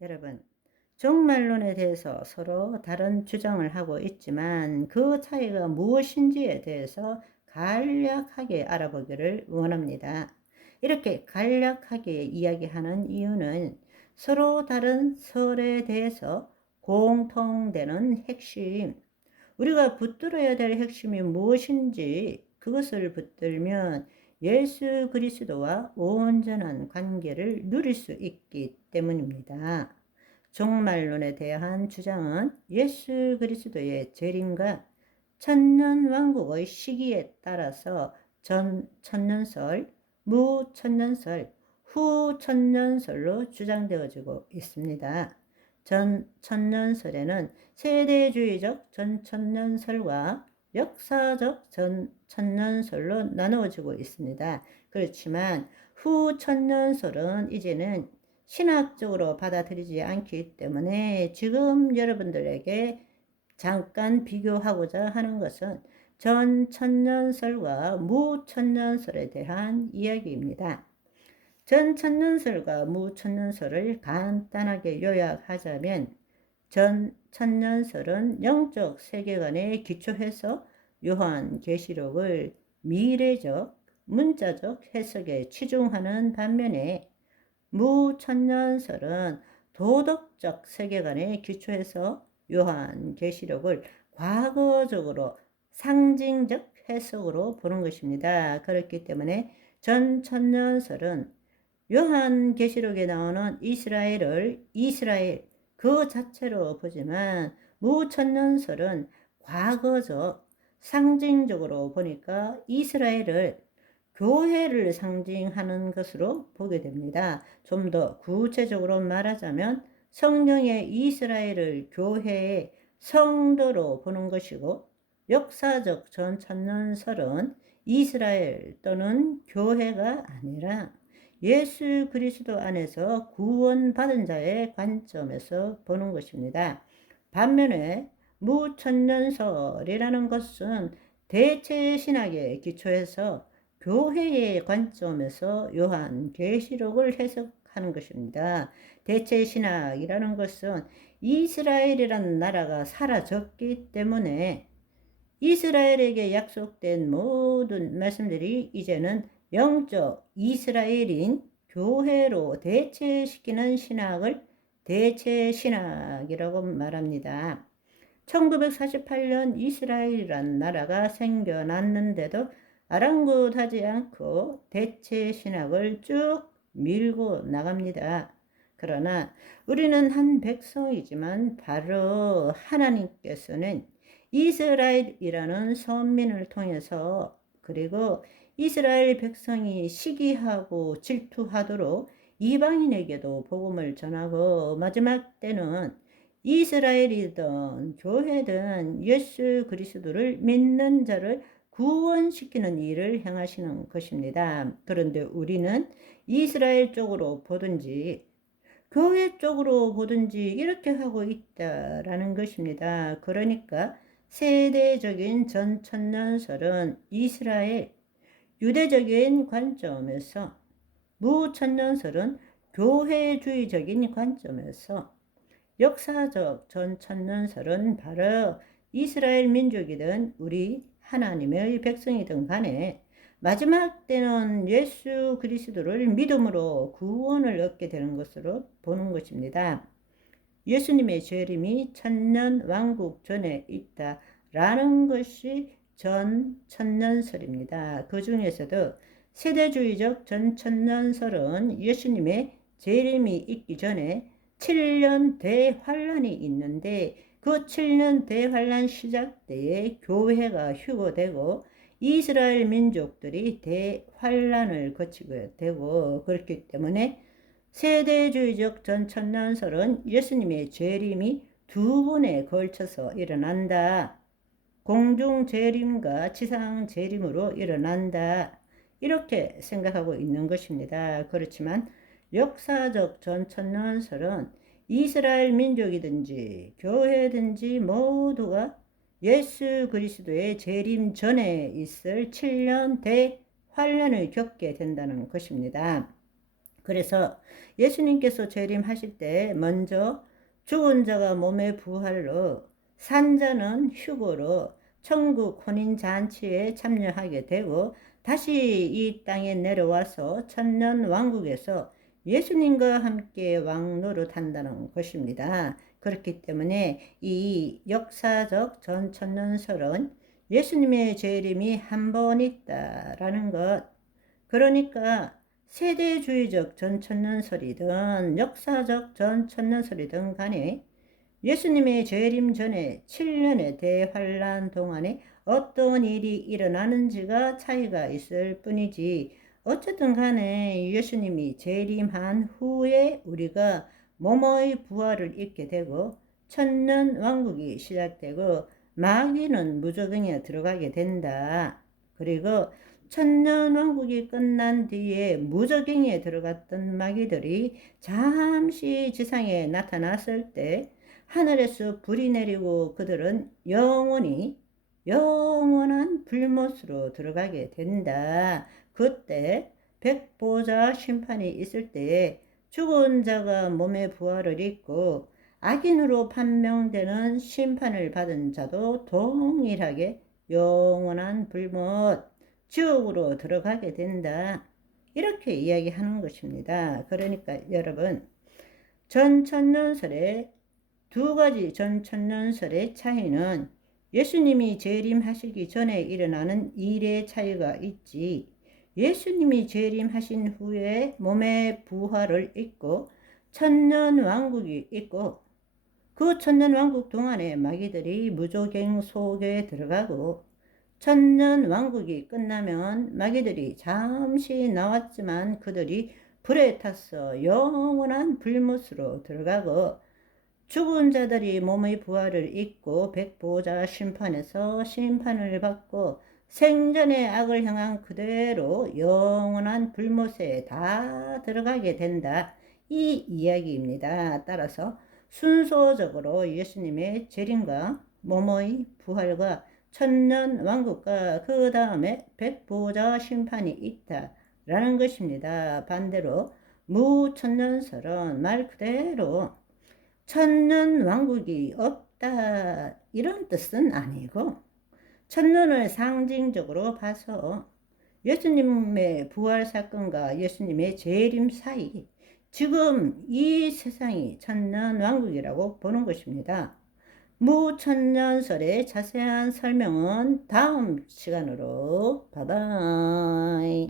여러분, 종말론에 대해서 서로 다른 주장을 하고 있지만 그 차이가 무엇인지에 대해서 간략하게 알아보기를 원합니다. 이렇게 간략하게 이야기하는 이유는 서로 다른 설에 대해서 공통되는 핵심, 우리가 붙들어야 될 핵심이 무엇인지 그것을 붙들면 예수 그리스도와 온전한 관계를 누릴 수 있기 때문입니다. 종말론에 대한 주장은 예수 그리스도의 재림과 천년왕국의 시기에 따라서 전 천년설, 무천년설, 후천년설로 주장되어지고 있습니다. 전 천년설에는 세대주의적 전천년설과 역사적 전천년설로 나누어지고 있습니다. 그렇지만 후천년설은 이제는 신학적으로 받아들이지 않기 때문에 지금 여러분들에게 잠깐 비교하고자 하는 것은 전천년설과 무천년설에 대한 이야기입니다. 전천년설과 무천년설을 간단하게 요약하자면 전천년설은 영적 세계관에 기초해서 요한계시록을 미래적, 문자적 해석에 치중하는 반면에 무천년설은 도덕적 세계관에 기초해서 요한계시록을 과거적으로 상징적 해석으로 보는 것입니다. 그렇기 때문에 전천년설은 요한계시록에 나오는 이스라엘을 이스라엘 그 자체로 보지만 무천년설은 과거적 상징적으로 보니까 이스라엘을 교회를 상징하는 것으로 보게 됩니다. 좀 더 구체적으로 말하자면 성령의 이스라엘을 교회의 성도로 보는 것이고 역사적 전천년설은 이스라엘 또는 교회가 아니라 예수 그리스도 안에서 구원받은 자의 관점에서 보는 것입니다. 반면에 무천년설이라는 것은 대체 신학에 기초해서 교회의 관점에서 요한계시록을 해석하는 것입니다. 대체 신학이라는 것은 이스라엘이라는 나라가 사라졌기 때문에 이스라엘에게 약속된 모든 말씀들이 이제는 영적 이스라엘인 교회로 대체시키는 신학을 대체신학이라고 말합니다. 1948년 이스라엘이란 나라가 생겨났는데도 아랑곳하지 않고 대체신학을 쭉 밀고 나갑니다. 그러나 우리는 한 백성이지만 바로 하나님께서는 이스라엘이라는 선민을 통해서 그리고 이스라엘 백성이 시기하고 질투하도록 이방인에게도 복음을 전하고 마지막 때는 이스라엘이든 교회든 예수 그리스도를 믿는 자를 구원시키는 일을 행하시는 것입니다. 그런데 우리는 이스라엘 쪽으로 보든지 교회 쪽으로 보든지 이렇게 하고 있다라는 것입니다. 그러니까 세대적인 전천년설은 이스라엘, 유대적인 관점에서, 무천년설은 교회주의적인 관점에서, 역사적 전천년설은 바로 이스라엘 민족이든 우리 하나님의 백성이든 간에 마지막 때는 예수 그리스도를 믿음으로 구원을 얻게 되는 것으로 보는 것입니다. 예수님의 재림이 천년 왕국 전에 있다라는 것이 전천년설입니다. 그 중에서도 세대주의적 전천년설은 예수님의 재림이 있기 전에 7년 대환란이 있는데 그 7년 대환란 시작 때에 교회가 휴거되고 이스라엘 민족들이 대환란을 거치게 되고 그렇기 때문에 세대주의적 전천년설은 예수님의 재림이 두 번에 걸쳐서 일어난다. 공중 재림과 지상 재림으로 일어난다. 이렇게 생각하고 있는 것입니다. 그렇지만 역사적 전천년설은 이스라엘 민족이든지 교회든지 모두가 예수 그리스도의 재림 전에 있을 7년 대환란을 겪게 된다는 것입니다. 그래서 예수님께서 재림하실 때 먼저 죽은 자가 몸의 부활로, 산자는 휴거로 천국 혼인잔치에 참여하게 되고 다시 이 땅에 내려와서 천년왕국에서 예수님과 함께 왕노릇한다는 것입니다. 그렇기 때문에 이 역사적 전천년설은 예수님의 재림이 한 번 있다라는 것, 그러니까 세대주의적 전천년설이든 역사적 전천년설이든 간에 예수님의 재림 전에 7년의 대환란 동안에 어떤 일이 일어나는지가 차이가 있을 뿐이지, 어쨌든 간에 예수님이 재림한 후에 우리가 몸의 부활을 입게 되고 천년왕국이 시작되고 마귀는 무저갱에 들어가게 된다. 그리고 천년왕국이 끝난 뒤에 무저갱에 들어갔던 마귀들이 잠시 지상에 나타났을 때 하늘에서 불이 내리고 그들은 영원한 불못으로 들어가게 된다. 그때 백보자 심판이 있을 때에 죽은 자가 몸의 부활을 입고 악인으로 판명되는 심판을 받은 자도 동일하게 영원한 불못, 지옥으로 들어가게 된다. 이렇게 이야기하는 것입니다. 그러니까 여러분, 전천년설의 두 가지 전천년설의 차이는 예수님이 재림하시기 전에 일어나는 일의 차이가 있지, 예수님이 재림하신 후에 몸의 부활을 입고 천년왕국이 있고 그 천년왕국 동안에 마귀들이 무조갱 속에 들어가고 천년왕국이 끝나면 마귀들이 잠시 나왔지만 그들이 불에 타서 영원한 불못으로 들어가고 죽은 자들이 몸의 부활을 입고 백보자 심판에서 심판을 받고 생전의 악을 향한 그대로 영원한 불못에 다 들어가게 된다. 이 이야기입니다. 따라서 순서적으로 예수님의 재림과 몸의 부활과 천년왕국과 그 다음에 백보자 심판이 있다라는 것입니다. 반대로 무천년설은 말 그대로 천년왕국이 없다 이런 뜻은 아니고, 천년을 상징적으로 봐서 예수님의 부활 사건과 예수님의 재림 사이, 지금 이 세상이 천년왕국이라고 보는 것입니다. 무천년설의 자세한 설명은 다음 시간으로 바이바이.